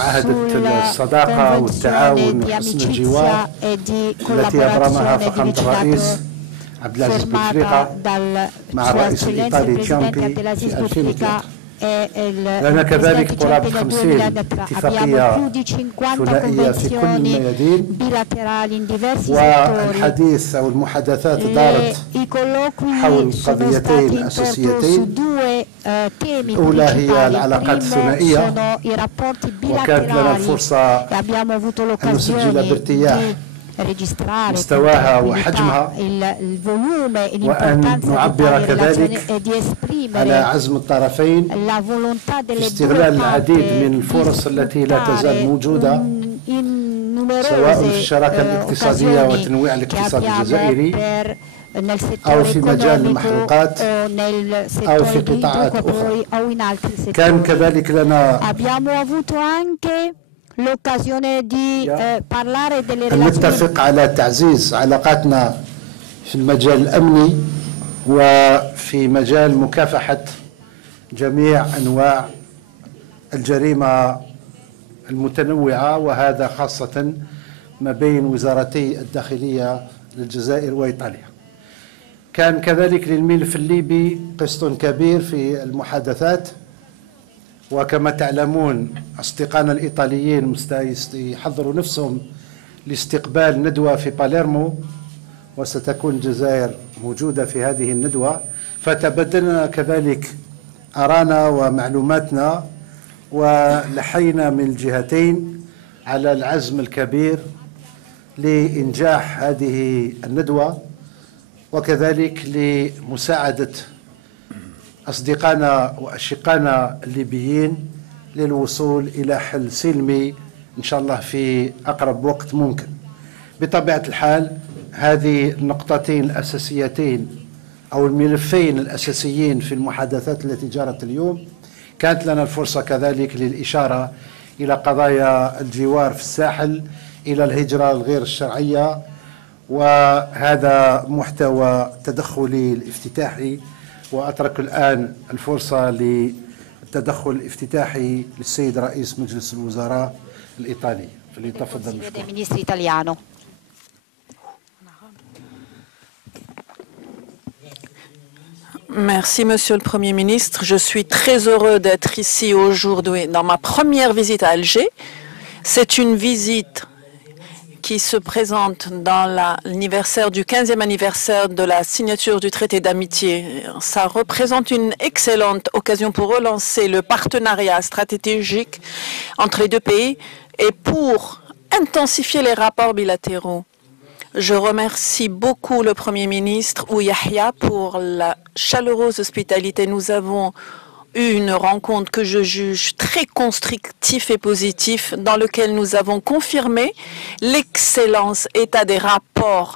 معاهدة الصداقة والتعاون وحسن الجوار التي أبرمها فخامة الرئيس عبد العزيز بوتفليقة مع الرئيس الإيطالي تشامبي في 2003. لنا كذلك قرابة 50 اتفاقية ثنائية في كل الميادين، والحديث أو المحادثات دارت حول قضيتين أساسيتين. الأولى هي العلاقات الثنائية، وكانت لنا الفرصة أن نسجل بارتياح مستواها وحجمها، وأن نعبر كذلك على عزم الطرفين في استغلال العديد من الفرص التي لا تزال موجودة، سواء في الشراكة الاقتصادية والتنويع الاقتصادي الجزائري، أو في مجال المحروقات، أو في قطاعات أخرى. كان كذلك لنا أن نتفق على تعزيز علاقاتنا في المجال الأمني وفي مجال مكافحة جميع أنواع الجريمة المتنوعة، وهذا خاصة ما بين وزارتي الداخلية للجزائر وإيطاليا. كان كذلك للملف الليبي قسط كبير في المحادثات، وكما تعلمون أصدقائنا الإيطاليين يحضروا نفسهم لاستقبال ندوة في باليرمو، وستكون الجزائر موجودة في هذه الندوة، فتبادلنا كذلك آرانا ومعلوماتنا، ولحينا من الجهتين على العزم الكبير لإنجاح هذه الندوة، وكذلك لمساعدة أصدقائنا وأشقائنا الليبيين للوصول إلى حل سلمي إن شاء الله في أقرب وقت ممكن. بطبيعة الحال هذه النقطتين الأساسيتين أو الملفين الأساسيين في المحادثات التي جرت اليوم، كانت لنا الفرصة كذلك للإشارة إلى قضايا الجوار في الساحل، إلى الهجرة الغير الشرعية، وهذا محتوى تدخلي الافتتاحي. وأترك الآن الفرصة للتدخل الافتتاحي للسيد رئيس مجلس الوزراء الإيطالي، فليتفضل مشكور. Merci, Monsieur le Premier ministre. Je suis très heureux d'être ici aujourd'hui dans ma première visite à Alger. C'est une visite qui se présente dans l'anniversaire du 15e anniversaire de la signature du traité d'amitié. Ça représente une excellente occasion pour relancer le partenariat stratégique entre les deux pays et pour intensifier les rapports bilatéraux. Je remercie beaucoup le Premier ministre Ouyahia pour la chaleureuse hospitalité. Nous avons eu une rencontre que je juge très constructive et positive, dans laquelle nous avons confirmé l'excellence état des rapports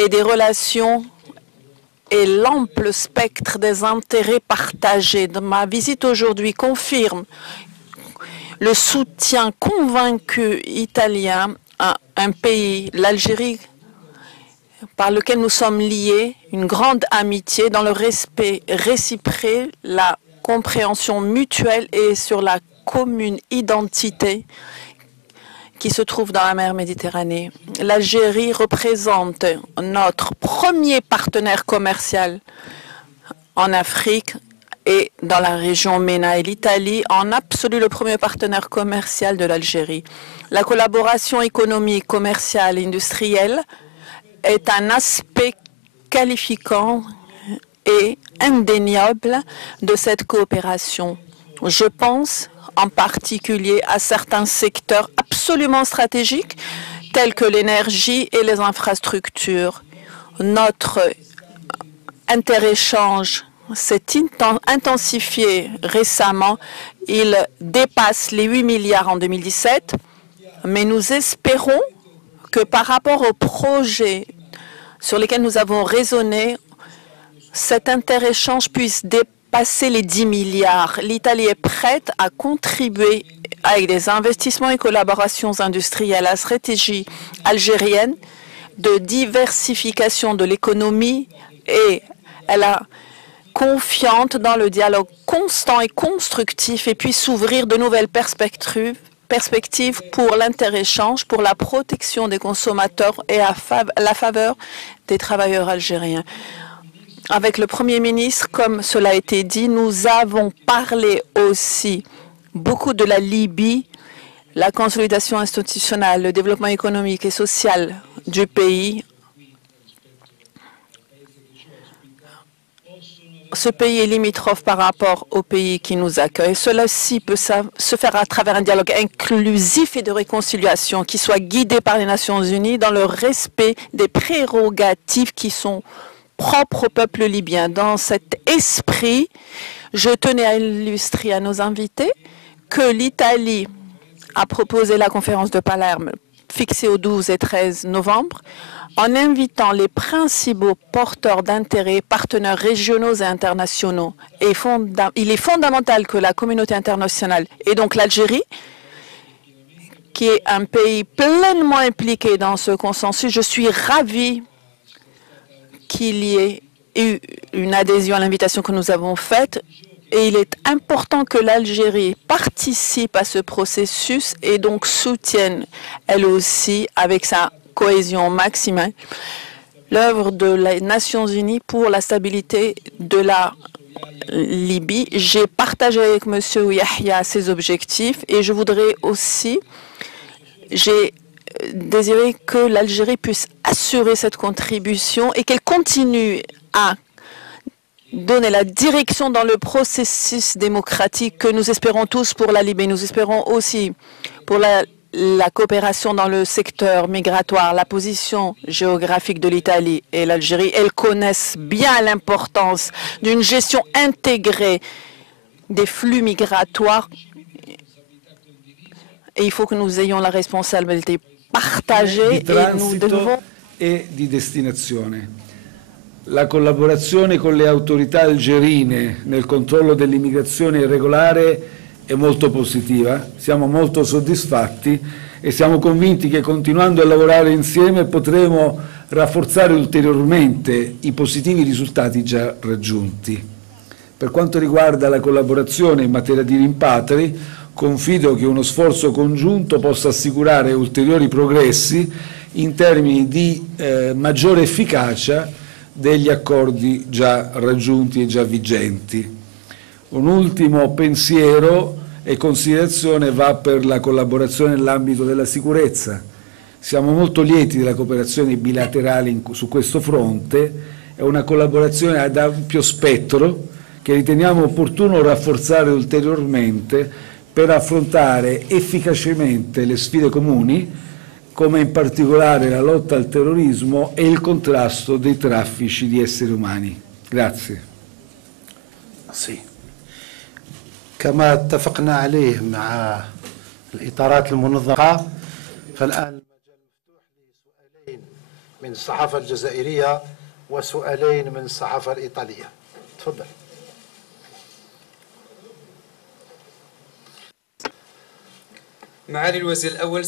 et des relations et l'ample spectre des intérêts partagés. Ma visite aujourd'hui confirme le soutien convaincu italien à un pays, l'Algérie, par lequel nous sommes liés, une grande amitié dans le respect réciproque, la compréhension mutuelle et sur la commune identité qui se trouve dans la mer Méditerranée. L'Algérie représente notre premier partenaire commercial en Afrique et dans la région MENA, et l'Italie en absolu le premier partenaire commercial de l'Algérie. La collaboration économique, commerciale et industrielle est un aspect qualifiant et indéniable de cette coopération. Je pense en particulier à certains secteurs absolument stratégiques tels que l'énergie et les infrastructures. Notre interéchange s'est intensifié récemment. Il dépasse les 8 milliards en 2017, mais nous espérons que par rapport aux projets sur lesquels nous avons raisonné, cet interéchange puisse dépasser les 10 milliards. L'Italie est prête à contribuer avec des investissements et collaborations industrielles à la stratégie algérienne de diversification de l'économie, et elle est confiante dans le dialogue constant et constructif et puis s'ouvrir de nouvelles perspectives perspectives pour l'inter-échange, pour la protection des consommateurs et à la faveur des travailleurs algériens. Avec le Premier ministre, comme cela a été dit, nous avons parlé aussi beaucoup de la Libye, la consolidation institutionnelle, le développement économique et social du pays. Ce pays est limitrophe par rapport au pays qui nous accueille. Cela-ci peut se faire à travers un dialogue inclusif et de réconciliation qui soit guidé par les Nations Unies dans le respect des prérogatives qui sont propres au peuple libyen. Dans cet esprit, je tenais à illustrer à nos invités que l'Italie a proposé la conférence de Palerme fixée au 12 et 13 novembre en invitant les principaux porteurs d'intérêts, partenaires régionaux et internationaux. Et il est fondamental que la communauté internationale, et donc l'Algérie, qui est un pays pleinement impliqué dans ce consensus, je suis ravie qu'il y ait eu une adhésion à l'invitation que nous avons faite. Et il est important que l'Algérie participe à ce processus et donc soutienne, elle aussi, avec sa cohésion maximale, l'œuvre de les Nations Unies pour la stabilité de la Libye. J'ai partagé avec M. Yahya ses objectifs et je voudrais aussi, j'ai désiré que l'Algérie puisse assurer cette contribution et qu'elle continue à donner la direction dans le processus démocratique que nous espérons tous pour la Libye. Nous espérons aussi pour la coopération dans le secteur migratoire, la position géographique de l'Italie et l'Algérie. Elles connaissent bien l'importance d'une gestion intégrée des flux migratoires et il faut que nous ayons la responsabilité partagée et nous devons... e di destinazione. La collaborazione con le autorità algerine nel controllo dell'immigrazione irregolare è molto positiva, siamo molto soddisfatti e siamo convinti che continuando a lavorare insieme potremo rafforzare ulteriormente i positivi risultati già raggiunti. Per quanto riguarda la collaborazione in materia di rimpatri, confido che uno sforzo congiunto possa assicurare ulteriori progressi in termini di maggiore efficacia degli accordi già raggiunti e già vigenti. Un ultimo pensiero e considerazione va per la collaborazione nell'ambito della sicurezza. Siamo molto lieti della cooperazione bilaterale su questo fronte, è una collaborazione ad ampio spettro che riteniamo opportuno rafforzare ulteriormente per affrontare efficacemente le sfide comuni, come in particolare la lotta al terrorismo e il contrasto dei traffici di esseri umani. Grazie. Sì. كما اتفقنا عليه مع الإطارات المنظمة فالآن المجال مفتوح لسؤالين من الصحافة الجزائرية وسؤالين من الصحافة الإيطالية. تفضل. معالي الوزير الأول.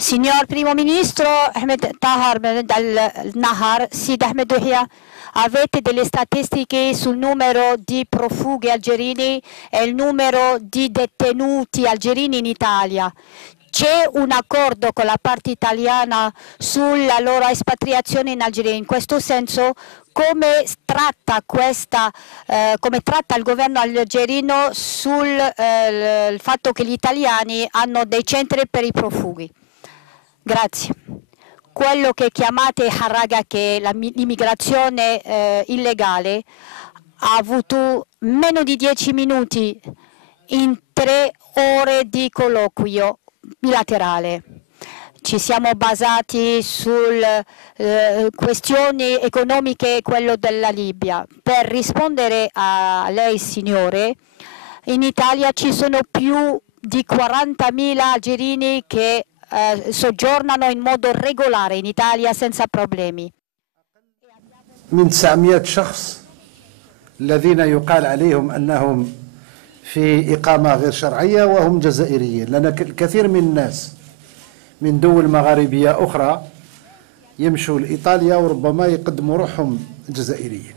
Signor Primo Ministro Ahmed Tahar al-Nahar, Sid Ahmed Yahya, avete delle statistiche sul numero di profughi algerini e il numero di detenuti algerini in Italia? C'è un accordo con la parte italiana sulla loro espatriazione in Algeria? In questo senso, come tratta il governo algerino sul fatto che gli italiani hanno dei centri per i profughi? Grazie. Quello che chiamate Harraga, che è l'immigrazione illegale, ha avuto meno di 10 minuti in 3 ore di colloquio bilaterale. Ci siamo basati sulle questioni economiche e quello della Libia. Per rispondere a lei, signore, in Italia ci sono più di 40.000 algerini che soggiornano in modo regolare in Italia senza problemi. من 900 شخص الذين يقال عليهم أنهم في إقامة غير شرعية وهم جزائريين، لأن الكثير من الناس من دول مغاربية أخرى يمشوا لإيطاليا وربما يقدموا روحهم جزائريين.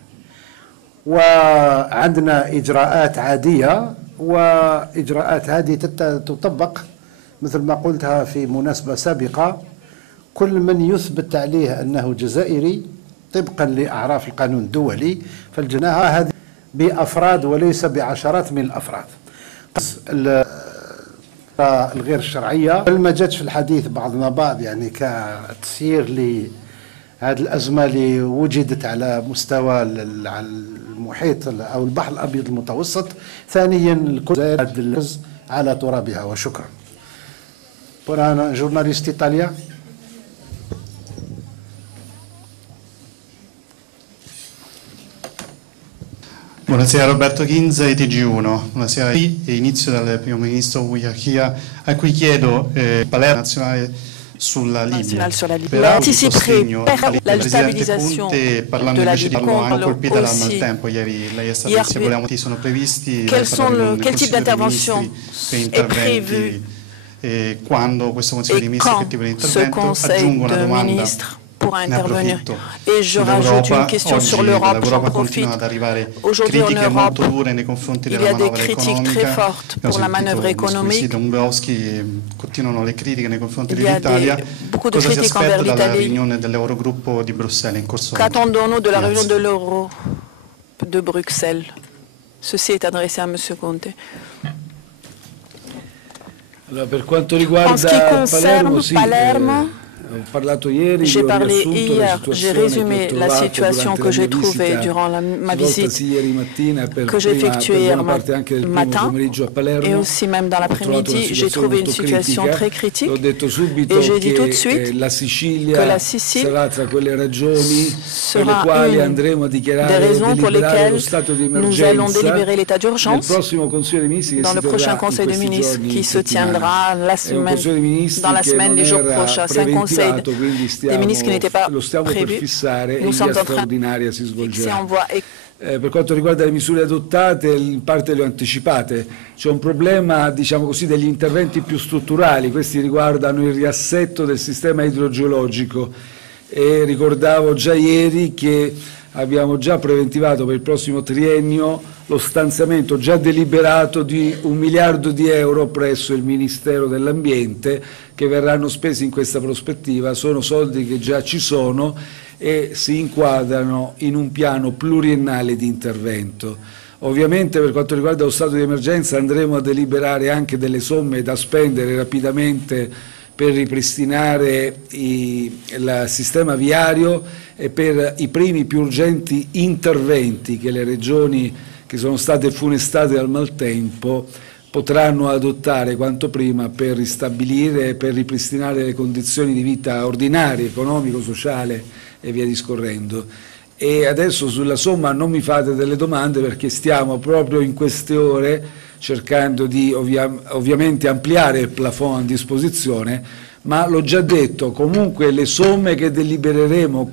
وعندنا إجراءات عادية، وإجراءات هذه تطبق مثل ما قلتها في مناسبة سابقة، كل من يثبت عليه أنه جزائري طبقا لأعراف القانون الدولي فالجناها هذه بأفراد وليس بعشرات من الأفراد. الغير الشرعية ما جاتش في الحديث بعضنا بعض يعني كتسيير لهذه الأزمة اللي وجدت على مستوى المحيط أو البحر الأبيض المتوسط. ثانيا الجزائر على ترابها. وشكرا. Pour un journaliste italien. Buonasera, Roberto Ginza, TG1. Buonasera, inizio dal primo ministro Bouyakia, a cui chiedo Palermo nazionale sulla Libia. L'anticiperai la stabilisation parlando de la invece di Libye, hanno colpita dal aussi. maltempo ieri. Lei è stato insieme, volevamo sono previsti Quel type d'intervention est prévu quando questo Consiglio dei Ministri effettiva l'intervento. Aggiungo una domanda. Pour intervenir. Et je rajoute une question sur l'Europe, j'en profite. Aujourd'hui en Europe, il y a des critiques très fortes pour la manœuvre économique. Il y a beaucoup de critiques envers l'Italie. Qu'attendons-nous de la réunion de l'euro de Bruxelles? Ceci est adressé à M. Conte. Allora, per quanto riguarda Palermo, j'ai parlé hier, j'ai résumé la situation que j'ai trouvée durant ma visite que j'ai effectuée hier matin et aussi même dans l'après-midi. J'ai trouvé une situation très critique et j'ai dit tout de suite que la Sicile sera une des raisons pour lesquelles nous allons délibérer l'état d'urgence dans le prochain Conseil des ministres qui se tiendra dans la semaine, les jours prochains. C'est un conseil des ministres qui n'étaient pas prévus. Nous sommes en train de fixer en voie. Per quanto riguarda le misure adottate, in parte le ho anticipate. C'è un problema, diciamo così, degli interventi più strutturali. Questi riguardano il riassetto del sistema idrogeologico e ricordavo già ieri che abbiamo già preventivato per il prossimo triennio lo stanziamento già deliberato di 1 miliardo di euro presso il Ministero dell'Ambiente che verranno spesi in questa prospettiva. Sono soldi che già ci sono e si inquadrano in un piano pluriennale di intervento. Ovviamente per quanto riguarda lo stato di emergenza andremo a deliberare anche delle somme da spendere rapidamente per ripristinare il sistema viario e per i primi più urgenti interventi che le regioni che sono state funestate dal maltempo potranno adottare quanto prima per ristabilire e per ripristinare le condizioni di vita ordinarie, economico, sociale e via discorrendo. E adesso sulla somma non mi fate delle domande perché stiamo proprio in queste ore cercando di ovviamente ampliare il plafond a disposizione, ma l'ho già detto, comunque le somme che delibereremo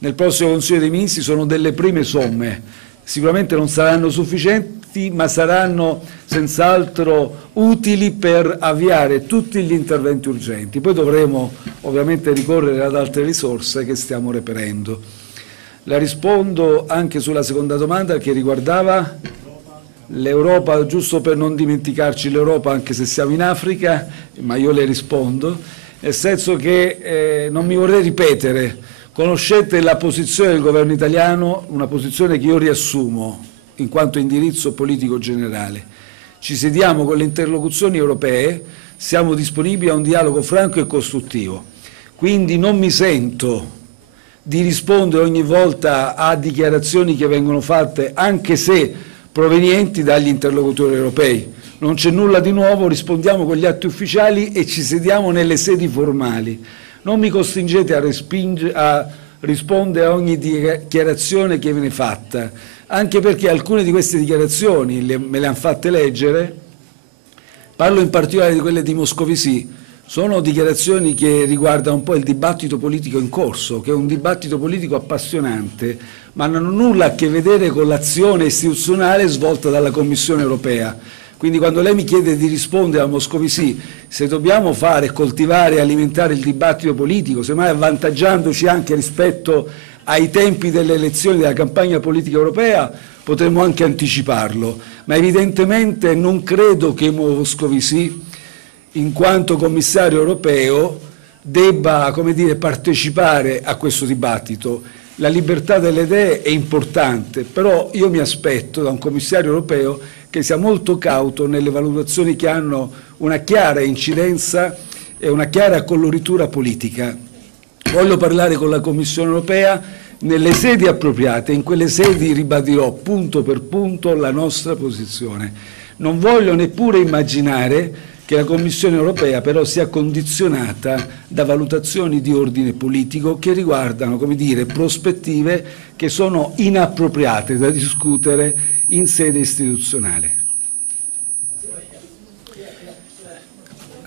nel prossimo Consiglio dei Ministri sono delle prime somme. Sicuramente non saranno sufficienti, ma saranno senz'altro utili per avviare tutti gli interventi urgenti. Poi dovremo ovviamente ricorrere ad altre risorse che stiamo reperendo. La rispondo anche sulla seconda domanda che riguardava l'Europa, giusto per non dimenticarci l'Europa anche se siamo in Africa, ma io le rispondo, nel senso che non mi vorrei ripetere. Conoscete la posizione del governo italiano, una posizione che io riassumo in quanto indirizzo politico generale. Ci sediamo con le interlocuzioni europee, siamo disponibili a un dialogo franco e costruttivo. Quindi non mi sento di rispondere ogni volta a dichiarazioni che vengono fatte, anche se provenienti dagli interlocutori europei. Non c'è nulla di nuovo, rispondiamo con gli atti ufficiali e ci sediamo nelle sedi formali. Non mi costringete a rispondere a ogni dichiarazione che viene fatta, anche perché alcune di queste dichiarazioni me le hanno fatte leggere, parlo in particolare di quelle di Moscovici, sono dichiarazioni che riguardano un po' il dibattito politico in corso, che è un dibattito politico appassionante, ma non hanno nulla a che vedere con l'azione istituzionale svolta dalla Commissione europea. Quindi quando lei mi chiede di rispondere a Moscovici, se dobbiamo fare, coltivare e alimentare il dibattito politico, semmai avvantaggiandoci anche rispetto ai tempi delle elezioni della campagna politica europea, potremmo anche anticiparlo. Ma evidentemente non credo che Moscovici in quanto commissario europeo, debba, come dire, partecipare a questo dibattito. La libertà delle idee è importante, però io mi aspetto da un commissario europeo che sia molto cauto nelle valutazioni che hanno una chiara incidenza e una chiara coloritura politica. Voglio parlare con la Commissione europea nelle sedi appropriate, in quelle sedi ribadirò punto per punto la nostra posizione. Non voglio neppure immaginare che la Commissione europea però sia condizionata da valutazioni di ordine politico che riguardano, come dire, prospettive che sono inappropriate da discutere in sede istituzionale.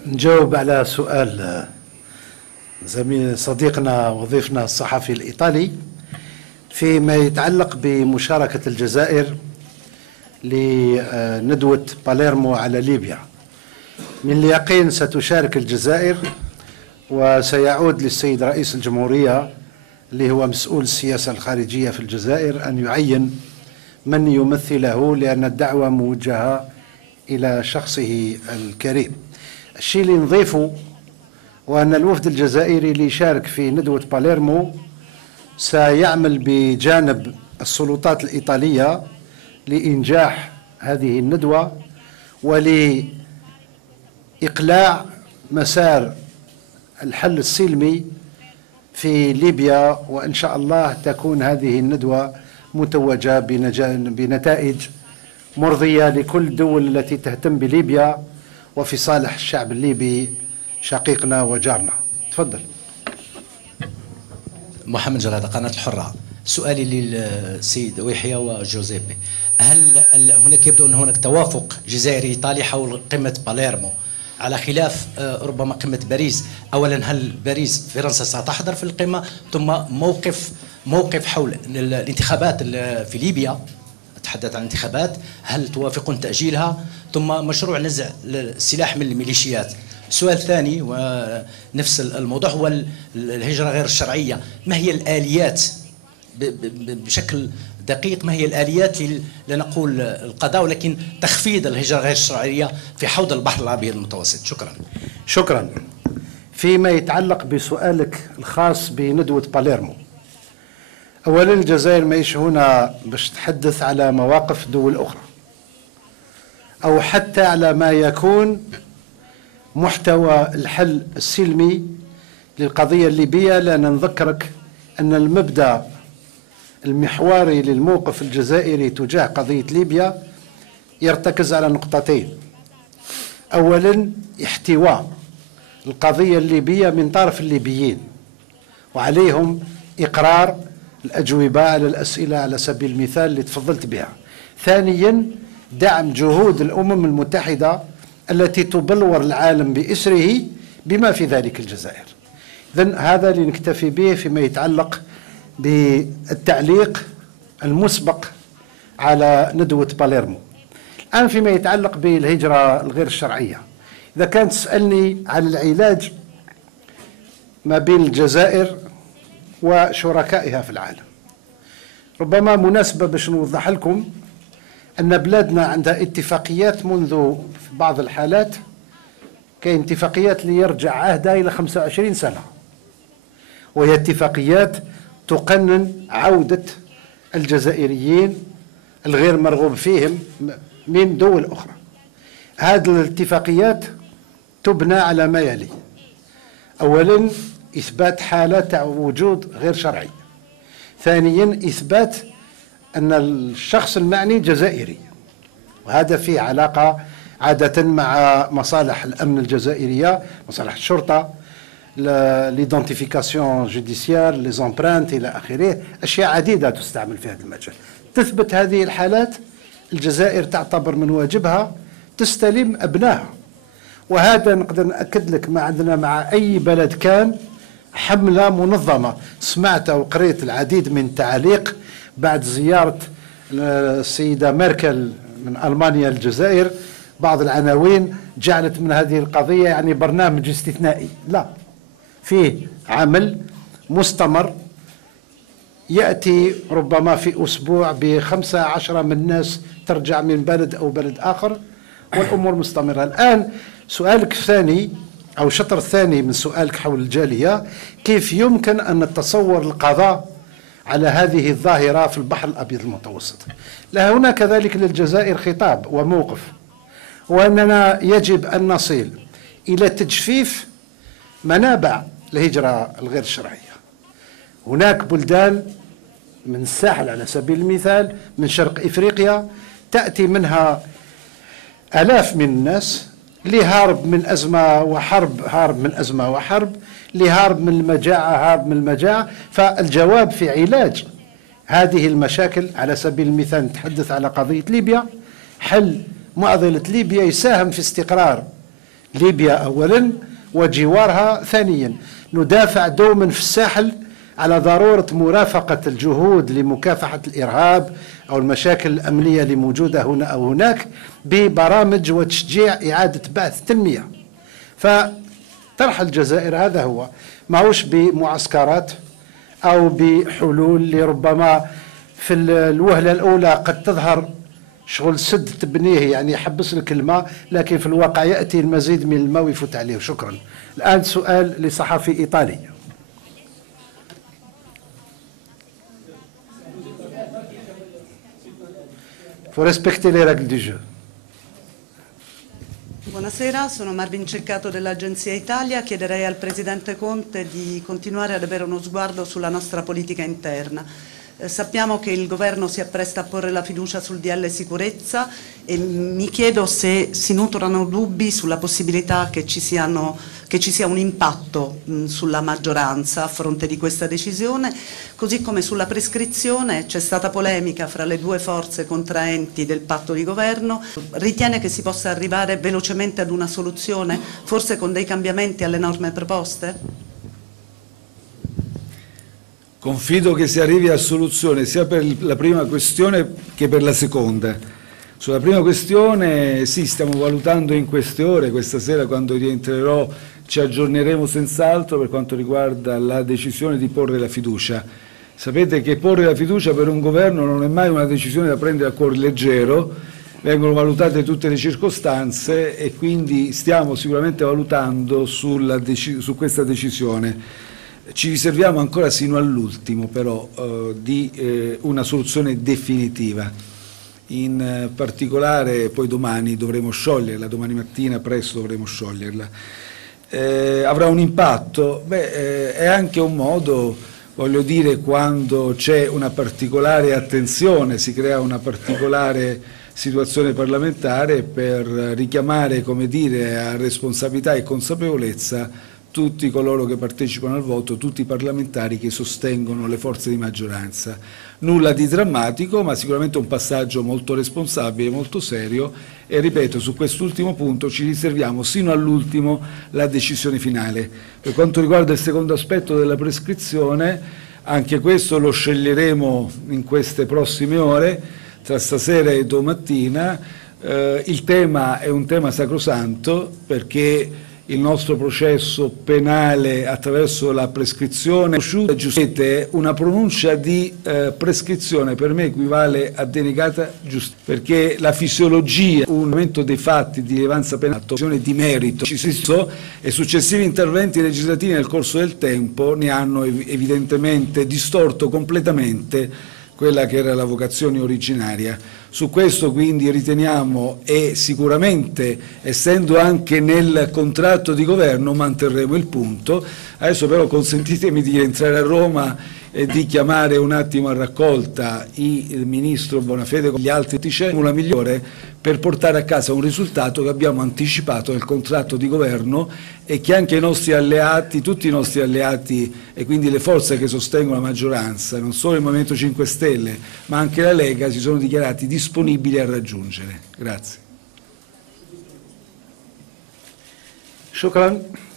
نجاوب على سؤال زميل صديقنا وضيفنا الصحفي الإيطالي فيما يتعلق بمشاركة الجزائر لندوة باليرمو على ليبيا. من اليقين ستشارك الجزائر وسيعود للسيد رئيس الجمهورية اللي هو مسؤول السياسة الخارجية في الجزائر أن يعين من يمثله، لأن الدعوة موجهة إلى شخصه الكريم. الشيء اللي نضيفه وأن الوفد الجزائري اللي يشارك في ندوة باليرمو سيعمل بجانب السلطات الإيطالية لإنجاح هذه الندوة ولإقلاع مسار الحل السلمي في ليبيا، وإن شاء الله تكون هذه الندوة متوجة بنتائج مرضية لكل الدول التي تهتم بليبيا وفي صالح الشعب الليبي شقيقنا وجارنا. تفضل. محمد جرادة، قناة الحرة. سؤالي للسيد ويحيى وجوزيبي، هل هناك يبدو أن هناك توافق جزائري إيطالي حول قمة باليرمو على خلاف ربما قمة باريس؟ أولا، هل باريس فرنسا ستحضر في القمة؟ ثم موقف حول الانتخابات في ليبيا، أتحدث عن الانتخابات، هل توافقون تأجيلها؟ ثم مشروع نزع السلاح من الميليشيات. السؤال الثاني ونفس الموضوع هو الهجرة غير الشرعية. ما هي الآليات بشكل دقيق، ما هي الآليات لا نقول القضاء ولكن تخفيض الهجرة غير الشرعية في حوض البحر الأبيض المتوسط؟ شكرا. فيما يتعلق بسؤالك الخاص بندوة باليرمو، أولا الجزائر ماهيش هنا باش تحدث على مواقف دول أخرى أو حتى على ما يكون محتوى الحل السلمي للقضية الليبية، لأن نذكرك أن المبدأ المحوري للموقف الجزائري تجاه قضية ليبيا يرتكز على نقطتين. أولا، احتواء القضية الليبية من طرف الليبيين وعليهم إقرار الأجوبة على الأسئلة على سبيل المثال اللي تفضلت بها. ثانيا، دعم جهود الأمم المتحدة التي تبلور العالم بإسره بما في ذلك الجزائر. إذن هذا اللي نكتفي به فيما يتعلق بالتعليق المسبق على ندوة باليرمو. الآن فيما يتعلق بالهجرة الغير الشرعية، إذا كانت تسألني عن العلاج ما بين الجزائر وشركائها في العالم، ربما مناسبة باش نوضح لكم أن بلادنا عندها اتفاقيات منذ في بعض الحالات كاين اتفاقيات اللي يرجع عهدها إلى 25 سنة، وهي اتفاقيات تقنن عودة الجزائريين الغير مرغوب فيهم من دول أخرى. هذه الاتفاقيات تبنى على ما يلي: أولا، إثبات حالة وجود غير شرعي. ثانيا، إثبات أن الشخص المعني جزائري، وهذا فيه علاقة عادة مع مصالح الأمن الجزائرية، مصالح الشرطة، ليدونتيفيكاسيون جوديسيار، لي زامبرانت إلى آخره، أشياء عديدة تستعمل في هذا المجال. تثبت هذه الحالات، الجزائر تعتبر من واجبها تستلم أبنائها، وهذا نقدر نأكد لك ما عندنا مع أي بلد كان حملة منظمة. سمعت وقريت العديد من التعاليق بعد زيارة السيدة ميركل من ألمانيا للجزائر، بعض العناوين جعلت من هذه القضية يعني برنامج استثنائي. لا، فيه عمل مستمر يأتي ربما في أسبوع ب15 من الناس ترجع من بلد أو بلد آخر، والأمور مستمرة. الآن سؤالك الثاني أو الشطر الثاني من سؤالك حول الجالية، كيف يمكن أن نتصور القضاء على هذه الظاهرة في البحر الأبيض المتوسط؟ لا، هنا كذلك للجزائر خطاب وموقف، وأننا يجب أن نصل إلى تجفيف منابع الهجرة الغير الشرعية. هناك بلدان من الساحل على سبيل المثال، من شرق إفريقيا، تأتي منها آلاف من الناس لهارب من أزمة وحرب، هارب من أزمة وحرب، لهارب من المجاعة، هارب من المجاعة. فالجواب في علاج هذه المشاكل، على سبيل المثال نتحدث على قضية ليبيا، حل معضلة ليبيا يساهم في استقرار ليبيا أولا وجوارها ثانيا. ندافع دوما في الساحل على ضرورة مرافقة الجهود لمكافحة الإرهاب أو المشاكل الأمنية اللي موجودة هنا أو هناك ببرامج وتشجيع إعادة بعث التنمية. فطرح الجزائر هذا هو، ماهوش بمعسكرات أو بحلول اللي ربما في الوهلة الأولى قد تظهر شغل سد تبنيه، يعني يحبس لك الماء، لكن في الواقع يأتي المزيد من الماء ويفوت عليه. شكرا. الآن سؤال لصحفي إيطالي. Faut respecter les règles du jeu. Buonasera, sono Marvin Ceccato dell'Agenzia Italia. Chiederei al Presidente Conte di continuare ad avere uno sguardo sulla nostra politica interna. Sappiamo che il Governo si appresta a porre la fiducia sul DL Sicurezza e mi chiedo se si nutrono dubbi sulla possibilità che ci sia un impatto sulla maggioranza a fronte di questa decisione, così come sulla prescrizione. C'è stata polemica fra le due forze contraenti del patto di governo. Ritiene che si possa arrivare velocemente ad una soluzione, forse con dei cambiamenti alle norme proposte? Confido che si arrivi a soluzione sia per la prima questione che per la seconda. Sulla prima questione sì, stiamo valutando in queste ore, questa sera quando rientrerò ci aggiorneremo senz'altro per quanto riguarda la decisione di porre la fiducia. Sapete che porre la fiducia per un governo non è mai una decisione da prendere a cuor leggero, vengono valutate tutte le circostanze e quindi stiamo sicuramente valutando su questa decisione. Ci riserviamo ancora sino all'ultimo però di una soluzione definitiva. In particolare poi domani dovremo scioglierla, domani mattina presto dovremo scioglierla. Avrà un impatto? È anche un modo, voglio dire, quando c'è una particolare attenzione, si crea una particolare situazione parlamentare per richiamare, come dire, a responsabilità e consapevolezza tutti coloro che partecipano al voto, tutti i parlamentari che sostengono le forze di maggioranza. Nulla di drammatico, ma sicuramente un passaggio molto responsabile, molto serio e, ripeto, su quest'ultimo punto ci riserviamo sino all'ultimo la decisione finale. Per quanto riguarda il secondo aspetto della prescrizione, anche questo lo sceglieremo in queste prossime ore, tra stasera e domattina. Il tema è un tema sacrosanto perché il nostro processo penale attraverso la prescrizione è una pronuncia di prescrizione per me equivale a denegata giustizia, perché la fisiologia, un momento dei fatti di rilevanza penale, di merito e successivi interventi legislativi nel corso del tempo ne hanno evidentemente distorto completamente quella che era la vocazione originaria. Su questo quindi riteniamo e sicuramente, essendo anche nel contratto di governo, manterremo il punto. Adesso però consentitemi di rientrare a Roma e di chiamare un attimo a raccolta il Ministro Bonafede con gli altri la migliore per portare a casa un risultato che abbiamo anticipato nel contratto di governo e che anche i nostri alleati, tutti i nostri alleati e quindi le forze che sostengono la maggioranza, non solo il Movimento 5 Stelle ma anche la Lega, si sono dichiarati disponibili a raggiungere. Grazie. Shukran.